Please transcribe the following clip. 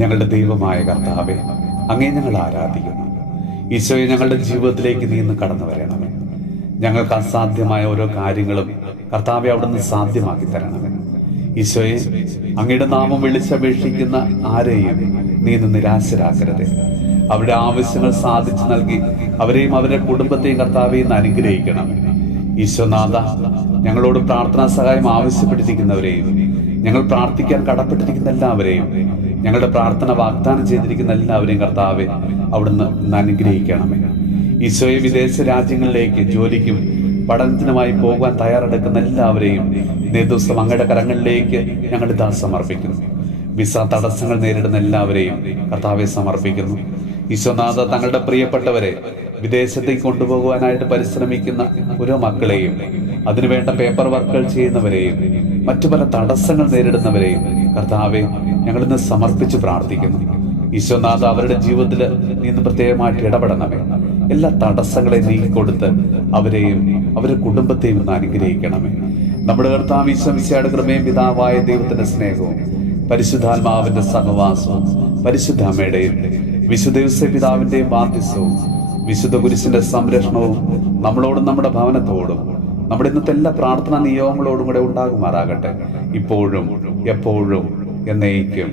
ഞങ്ങളുടെ ദൈവമായ കർത്താവെ, അങ്ങേ ഞങ്ങൾ ആരാധിക്കുന്നു. ഈശോയെ, ഞങ്ങളുടെ ജീവിതത്തിലേക്ക് നീ ഇന്ന് കടന്നു വരണമേ. ഞങ്ങൾക്ക് അസാധ്യമായ ഓരോ കാര്യങ്ങളും കർത്താവെ അവിടുന്ന് സാധ്യമാക്കി തരണമേ. ഈശോയെ, അങ്ങയുടെ നാമം വിളിച്ചപേക്ഷിക്കുന്ന ആരെയും നീ ഇന്ന് നിരാശരാക്കരുതേ. അവരുടെ ആവശ്യങ്ങൾ സാധിച്ചു നൽകി അവരെയും അവരുടെ കുടുംബത്തെയും കർത്താവെ ഇന്ന് അനുഗ്രഹിക്കണം. ഈശോനാഥ, ഞങ്ങളോട് പ്രാർത്ഥനാ സഹായം ആവശ്യപ്പെട്ടിരിക്കുന്നവരെയും ഞങ്ങൾ പ്രാർത്ഥിക്കാൻ കടപ്പെട്ടിരിക്കുന്ന എല്ലാവരെയും ഞങ്ങളുടെ പ്രാർത്ഥന വാഗ്ദാനം ചെയ്തിരിക്കുന്ന എല്ലാവരെയും കർത്താവെ അവിടുന്ന് ഇന്ന് അനുഗ്രഹിക്കണമേ. ഈശോയെ, വിദേശ രാജ്യങ്ങളിലേക്ക് ജോലിക്കും പഠനത്തിനുമായി പോകാൻ തയ്യാറെടുക്കുന്ന എല്ലാവരെയും ഇന്നേ ദിവസം അങ്ങയുടെ കരങ്ങളിലേക്ക് ഞങ്ങൾ ഇതാ സമർപ്പിക്കുന്നു. വിസ തടസ്സങ്ങൾ നേരിടുന്ന എല്ലാവരെയും കർത്താവെ സമർപ്പിക്കുന്നു. ഈശോനാഥ, തങ്ങളുടെ പ്രിയപ്പെട്ടവരെ വിദേശത്തേക്ക് കൊണ്ടുപോകുവാനായിട്ട് പരിശ്രമിക്കുന്ന ഓരോ മക്കളെയും അതിനുവേണ്ട പേപ്പർ വർക്കുകൾ ചെയ്യുന്നവരെയും മറ്റു പല തടസ്സങ്ങൾ നേരിടുന്നവരെയും കർത്താവെ ഞങ്ങളിന്ന് സമർപ്പിച്ച് പ്രാർത്ഥിക്കുന്നു. ഈശോനാഥ, അവരുടെ ജീവിതത്തിൽ നിന്ന് പ്രത്യേകമായിട്ട് ഇടപെടണമേ. എല്ലാ തടസ്സങ്ങളെയും നീക്കിക്കൊടുത്ത് അവരെയും അവരുടെ കുടുംബത്തെയും ഇന്ന് അനുഗ്രഹിക്കണമേ. നമ്മുടെ കർത്താവ് ഈശോ മിശിഹായുടെ കൃപയും പിതാവായ ദൈവത്തിന്റെ സ്നേഹവും പരിശുദ്ധാത്മാവിന്റെ സഹവാസവും പരിശുദ്ധ അമ്മയുടെയും വിശുദ്ധ യോസേപ്പ് പിതാവിന്റെയും ബാധ്യസ്ഥവും വിശുദ്ധ കുരിശിന്റെ സംരക്ഷണവും നമ്മളോടും നമ്മുടെ ഭവനത്തോടും നമ്മുടെ ഇന്നത്തെ എല്ലാ പ്രാർത്ഥനാ നിയോഗങ്ങളോടും കൂടെ ഉണ്ടാകുമാറാകട്ടെ, ഇപ്പോഴും എപ്പോഴും എന്നേക്കും.